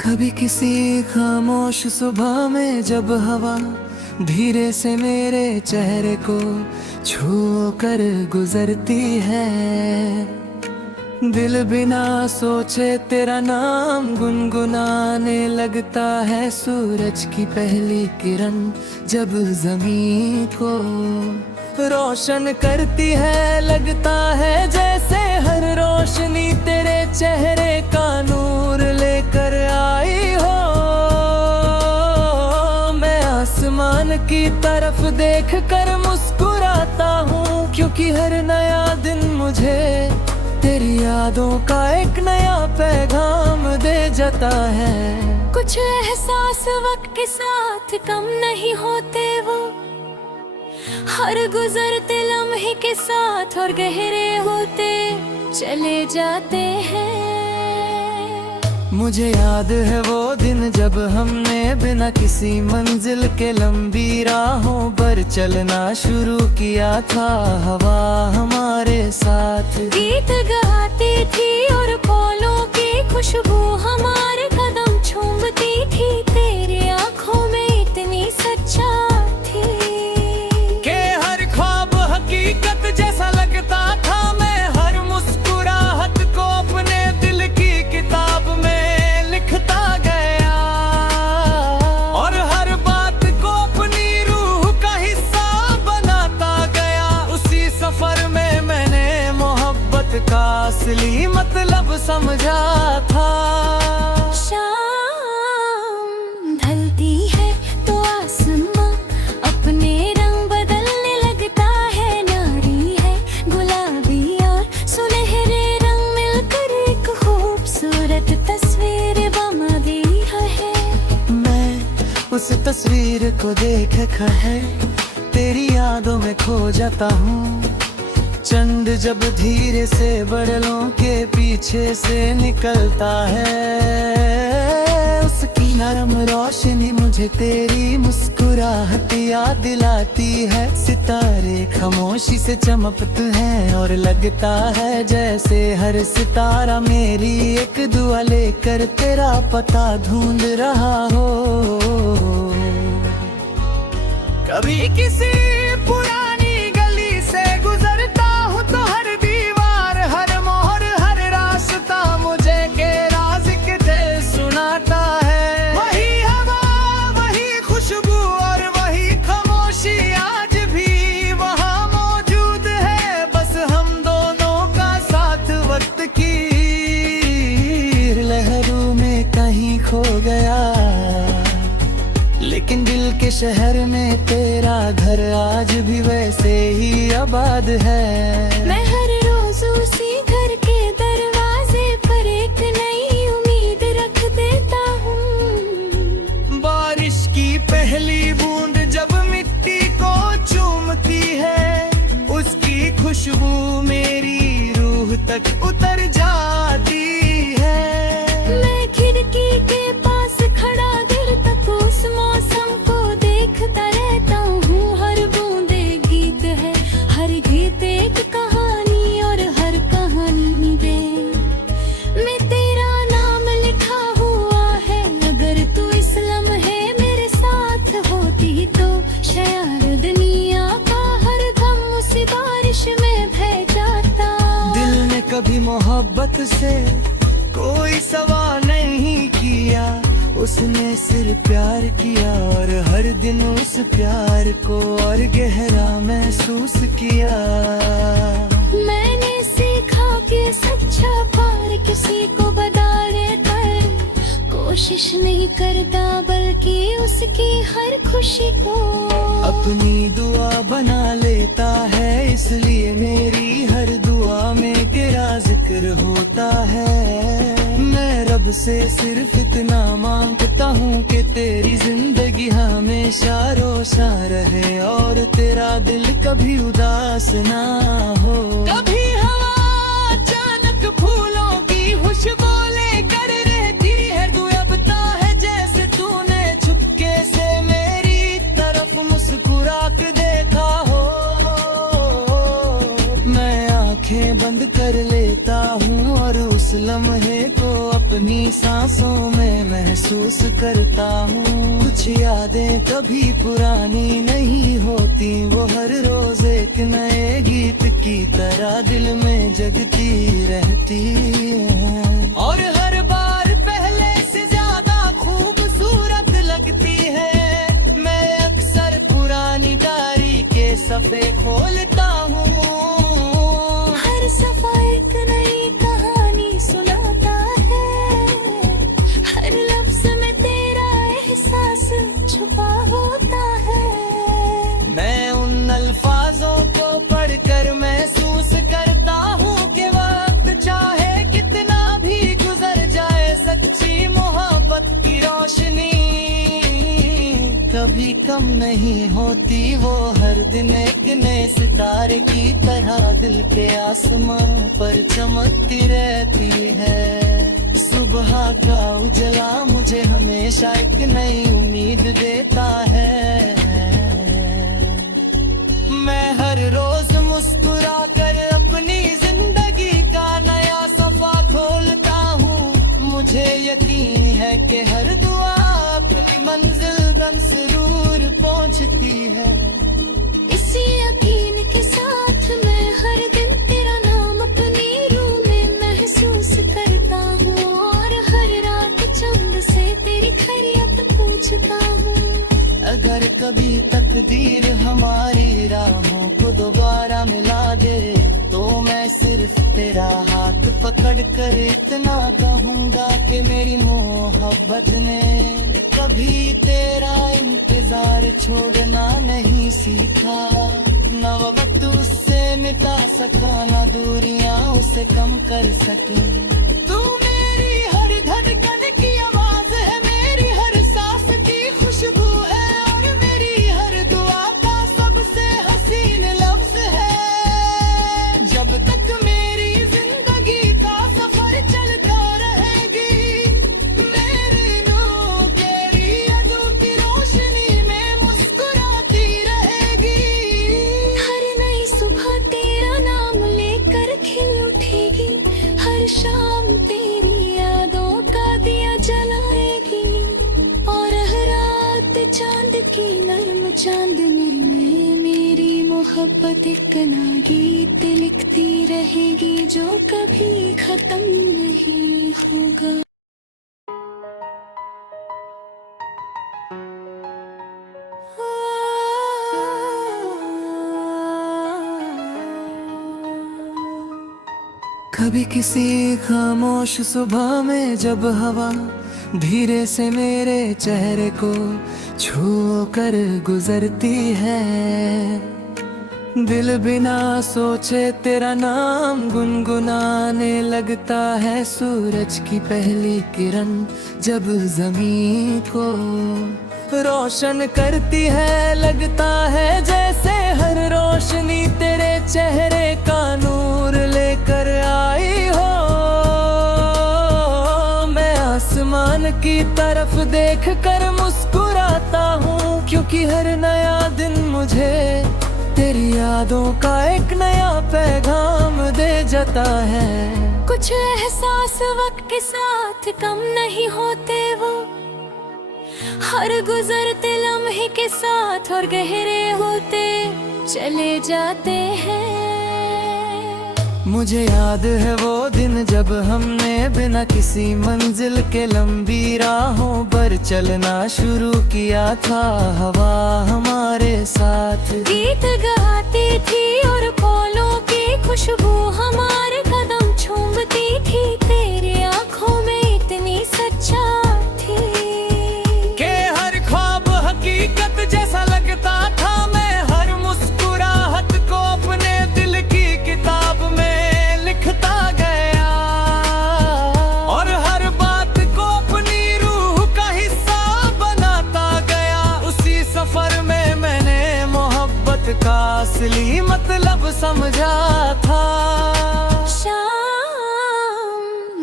कभी किसी खामोश सुबह में जब हवा धीरे से मेरे चेहरे को छू कर गुजरती है, दिल बिना सोचे तेरा नाम गुनगुनाने लगता है। सूरज की पहली किरण जब जमीन को रोशन करती है, लगता है जैसे हर रोशनी तेरे चेहरे का नूर लेकर आई हो। मैं आसमान की तरफ देखकर मुस्कुराता हूँ, क्योंकि हर नया दिन मुझे तेरी यादों का एक नया पैगाम दे जाता है। कुछ एहसास वक्त के साथ कम नहीं होते, वो हर गुजरते लम्हे के साथ और गहरे होते चले जाते हैं। मुझे याद है वो दिन जब हमने बिना किसी मंजिल के लंबी राहों पर चलना शुरू किया था। हवा हमारे साथ गीत गाती थी और फूलों की खुशबू हमारे कदम झूमती थी। तेरी आंखों में इतनी सच्चाई के हर ख्वाब हकीकत जैसा लगता था। मैं हर मुस्कुराहट को अपने दिल की किताब में लिखता गया, और हर बात को अपनी रूह का हिस्सा बनाता गया। उसी सफर में मैंने मोहब्बत का असली मतलब समझा था। शाम ढलती है तो आसमां अपने रंग बदलने लगता है। नारी है गुलाबी और सुनहरे रंग मिलकर एक खूबसूरत तस्वीर बना दी है। मैं उस तस्वीर को देख कर तेरी यादों में खो जाता हूँ। चंद जब धीरे से बादलों के पीछे से निकलता है, उसकी नरम रोशनी मुझे तेरी मुस्कुराहट याद दिलाती है। सितारे खामोशी से चमकते हैं और लगता है जैसे हर सितारा मेरी एक दुआ लेकर तेरा पता ढूंढ रहा हो। कभी किसी पुरानी गली से गुजरता हूँ तो हर दीवार, हर मोहर, हर रास्ता मुझे के राज के सुनाता है। वही हवा, वही खुशबू और वही खामोशी आज भी वहाँ मौजूद है। बस हम दोनों का साथ वक्त की लहरों में कहीं खो गया, लेकिन दिल के शहर में तेरा घर आज भी वैसे ही आबाद है। मैं हर रोज उसी घर के दरवाजे पर एक नई उम्मीद रख देता हूँ। बारिश की पहली बूंद जब मिट्टी को चूमती है, उसकी खुशबू मेरी रूह तक उतर जाती है। मैं खिड़की के पास खड़ा दिल तक उस मौसम को देखता रहता हूँ। हर बूंदे गीत है, हर गीत एक कहानी और हर कहानी में तेरा नाम लिखा हुआ है। अगर तू इस लम्हे मेरे साथ होती तो शायद दुनिया का हर गम उस बारिश में बह जाता। दिल ने कभी मोहब्बत से कोई सवाल नहीं किया, उसने सिर्फ प्यार किया और हर दिन उस प्यार को और गहरा महसूस किया। मैंने सीखा कि सच्चा प्यार किसी को बदले कर कोशिश नहीं करता, बल्कि उसकी हर खुशी को अपनी दुआ बना लेता है। इसलिए मेरी हर दुआ में तेरा जिक्र होता है। मैं रब से सिर्फ इतना मांगता हूँ कि तेरी जिंदगी हमेशा रोशन रहे और तेरा दिल कभी उदास ना हो। कभी हवा अचानक फूलों की खुशबू लेकर रहती है, गुजरता है जैसे तूने चुपके से मेरी तरफ मुस्कुरा के देखा हो। मैं आंखें बंद कर लेता हूँ और उस लम्हे को अपनी सांसों में महसूस करता हूँ। कुछ यादें कभी पुरानी नहीं होती, वो हर रोज एक नए गीत की तरह दिल में जगती रहती है। और हर बार पहले से ज्यादा खूबसूरत लगती है। मैं अक्सर पुरानी डायरी के सफ़े खोलता हूँ। हर सफा एक नई कहानी सुनाता है, हर लफ्ज में तेरा एहसास छुपा होता है। मैं उन अल्फाजों को पढ़कर महसूस करता हूँ कि वक्त चाहे कितना भी गुजर जाए, सच्ची मोहब्बत की रोशनी कभी कम नहीं होती। वो हर दिन एक नए सितारे की तरह दिल के आसमां पर चमकती रहती है। सुबह का उजला मुझे हमेशा एक नई उम्मीद देता है। मैं हर रोज मुस्कुरा कर अपनी जिंदगी का नया सफा खोलता हूँ। मुझे यकीन है कि हर दुआ अपनी मंजिल दम जरूर पहुँचती है। इसी यकीन के साथ मैं हर दिन तेरा नाम अपनी रूह में महसूस करता हूँ, और हर रात चंद से तेरी खैरियत पूछता हूँ। अगर कभी तकदीर हमारी राहों को दोबारा मिला दे, तो मैं सिर्फ तेरा हाथ पकड़ कर इतना कहूँगा कि मेरी मोहब्बत ने कभी तेरा इंतजार छोड़ना नहीं सीखा। न वक्त उससे मिटा सका, न दूरियां उसे कम कर सके। तू मेरी हर धड़कन की आवाज है, मेरी हर सांस की खुशबू है, और मेरी हर दुआ का सबसे हसीन लफ्ज है। जब तक मेरी जिंदगी का सफर चलता रहेगी, मेरी नूर तेरी यादों की रोशनी में मुस्कुराती रहेगी। हर नई सुबह तेरा नाम लेकर खिल उठेगी, हर शाम तेरी यादों का दिया जलाएगी, और हर रात चांद की नर्म चांदनी में मेरी मोहब्बत एक नया गीत लिखती रहेगी, जो कभी खत्म नहीं होगा। कभी किसी खामोश सुबह में जब हवा धीरे से मेरे चेहरे को छू कर गुजरती है, दिल बिना सोचे तेरा नाम गुनगुनाने लगता है। सूरज की पहली किरण जब जमीन को रोशन करती है, लगता है जैसे हर रोशनी तेरे चेहरे का नूर लेकर आई हो। मैं आसमान की तरफ देख कर मुस्कुराता हूँ, क्योंकि हर नया दिन मुझे तेरी यादों का एक नया पैगाम दे जाता है। कुछ एहसास वक्त के साथ कम नहीं होते, वो हर गुजरते लम्हे के साथ और गहरे होते चले जाते हैं। मुझे याद है वो दिन जब हमने बिना किसी मंजिल के लंबी राहों पर चलना शुरू किया था। हवा हमारे साथ गीत गाती थी और फूलों की खुशबू हमारे कदम चूमती थी। तेरी आंखों में इतनी सच्चाई थी कि हर ख्वाब हकीकत जैसा लगता था। मैं हर मुस्कुराहट को अपने दिल की किताब में लिखता गया, और हर बात को अपनी रूह का हिस्सा बनाता गया। उसी सफर में मैंने मोहब्बत का असली मतलब समझा था। शाम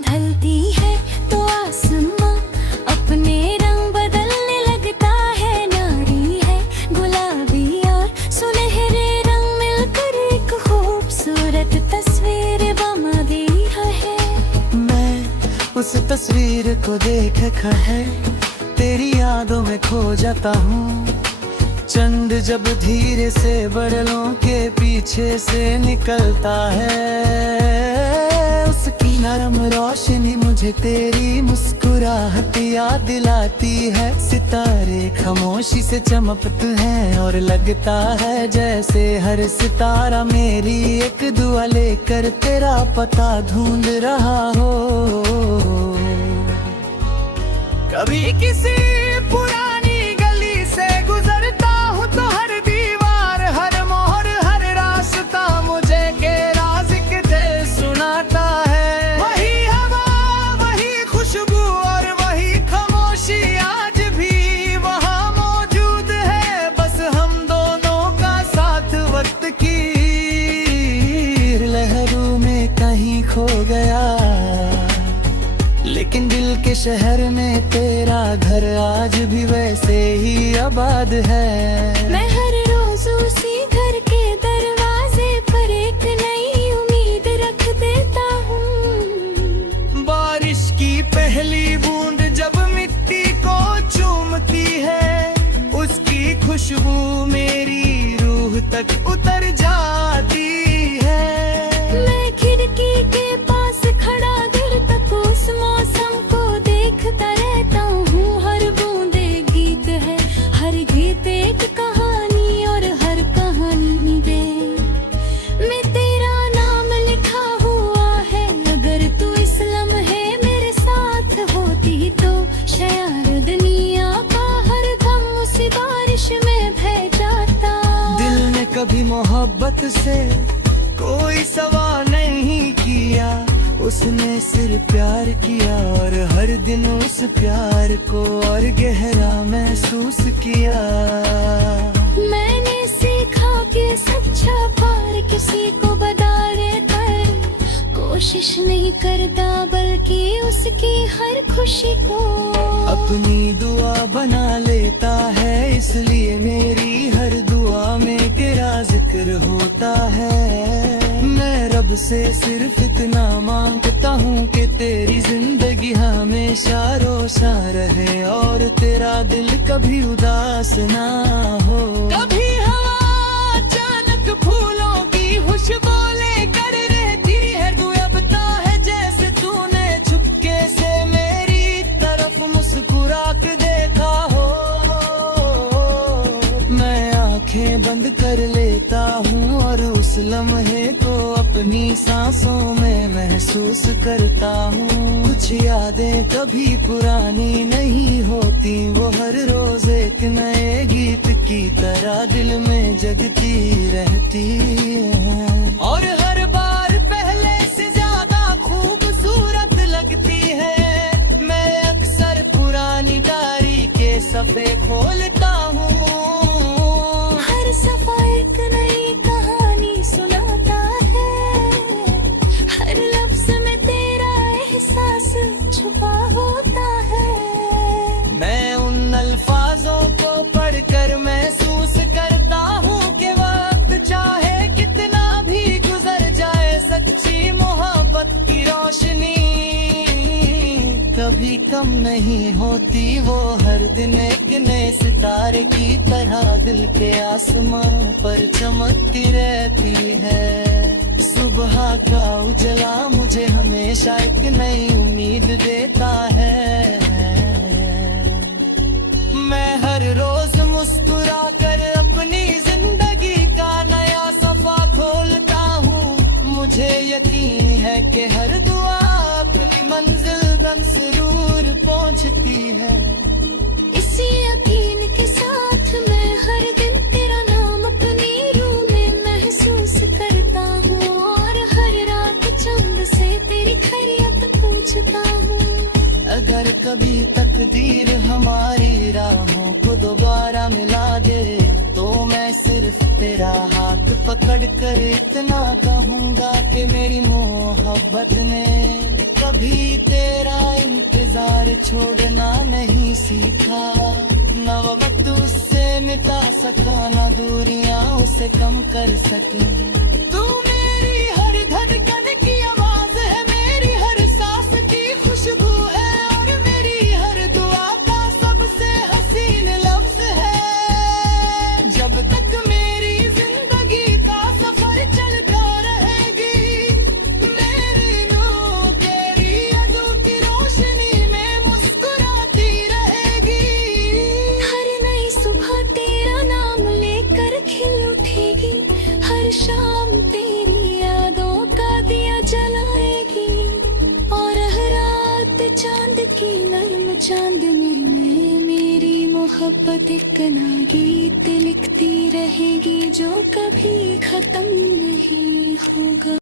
ढलती है तो आसमां अपने रंग बदलने लगता है। नारी है गुलाबी और सुनहरे रंग मिलकर एक खूबसूरत तस्वीर बना दी है। मैं उस तस्वीर को देख खड़े तेरी यादों में खो जाता हूँ। चंद जब धीरे से बदलों के पीछे से निकलता है, उसकी नरम रोशनी मुझे तेरी मुस्कुराहट याद दिलाती है। सितारे खामोशी से चमकते हैं और लगता है जैसे हर सितारा मेरी एक दुआ लेकर तेरा पता ढूंढ रहा हो। कभी किसी पुरानी गली से गुजरता हूँ तो हर दीवार, हर मोहर, हर रास्ता मुझे के राज के सुनाता है। वही हवा, वही खुशबू और वही खामोशी आज भी वहाँ मौजूद है। बस हम दोनों का साथ वक्त की लहरों में कहीं खो गया, लेकिन दिल के शहर में तेरा घर आज भी वैसे ही आबाद है। मैं हर रोज उसी घर के दरवाजे पर एक नई उम्मीद रख देता हूँ। बारिश की पहली बूंद जब मिट्टी को चूमती है, उसकी खुशबू मेरी रूह तक उतर जाती है। मैं खिड़की के पास खड़ा देर तक उस मौसम को देखता रहता हूँ। हर बूंदे गीत है, हर गीत एक कहानी और हर कहानी में तेरा नाम लिखा हुआ है। अगर तू इस लम्हे मेरे साथ होती तो शायद दुनिया का हर गम उस बारिश में बह जाता। दिल ने कभी मोहब्बत से कोई सवाल नहीं किया, उसने सिर्फ प्यार किया और हर दिन उस प्यार को और गहरा महसूस किया। मैंने सीखा कि सच्चा प्यार किसी को बदले कर कोशिश नहीं करता, बल्कि उसकी हर खुशी को अपनी दुआ बना लेता है। इसलिए मेरी हर दुआ में तेरा जिक्र होता है। मैं रब से सिर्फ इतना मांगता हूँ कि तेरी जिंदगी हमेशा रोशन रहे और तेरा दिल कभी उदास ना हो। कभी हवा अचानक फूलों की खुशबू लेकर रहती है, तू अबता है जैसे तूने चुपके से मेरी तरफ मुस्कुरा के देखा हो। मैं आंखें बंद कर लेता हूँ और उस लम्हे को अपनी सांसों में महसूस करता हूँ। कुछ यादें कभी पुरानी नहीं होती, वो हर रोज एक नए गीत की तरह दिल में जगती रहती है और हर बार पहले से ज्यादा खूबसूरत लगती है। मैं अक्सर पुरानी डायरी के सफ़े खोलता हूँ, हर सफा एक नई कहानी सुनाता है। हर लफ्ज में तेरा एहसास छुपा होता है। मैं उन अल्फाजों को पढ़कर महसूस करता हूँ कि वक्त चाहे कितना भी गुजर जाए, सच्ची मोहब्बत की रोशनी कभी कम नहीं होती। वो हर दिन एक नए सितारे की तरह दिल के आसमां पर चमकती रहती है। सुबह का उजला मुझे हमेशा एक नई उम्मीद देता है। मैं हर रोज मुस्कुरा कर अपनी जिंदगी का नया सफा खोलता हूँ। मुझे यकीन है कि हर दुआ अपनी मंजिल तक जरूर पहुँचती है। इसी यकीन के साथ मैं हर दिन तेरा नाम अपनी रूह में महसूस करता हूँ और हर रात चंद से तेरी खैरियत पूछता हूँ। अगर कभी तकदीर हमारी राहों को दोबारा मिला दे तो मैं सिर्फ तेरा हाथ पकड़ कर इतना कहूँगा कि मेरी मोहब्बत ने कभी तेरा इंतजार छोड़ना नहीं सीखा। न वक्त उससे मिटा सका, न दूरियां उसे कम कर सके। तू मेरी हर धड़कन की आवाज है, मेरी हर सांस की खुशबू है। चांद में मेरी मोहब्बत एक ना गीत लिखती रहेगी जो कभी खत्म नहीं होगा।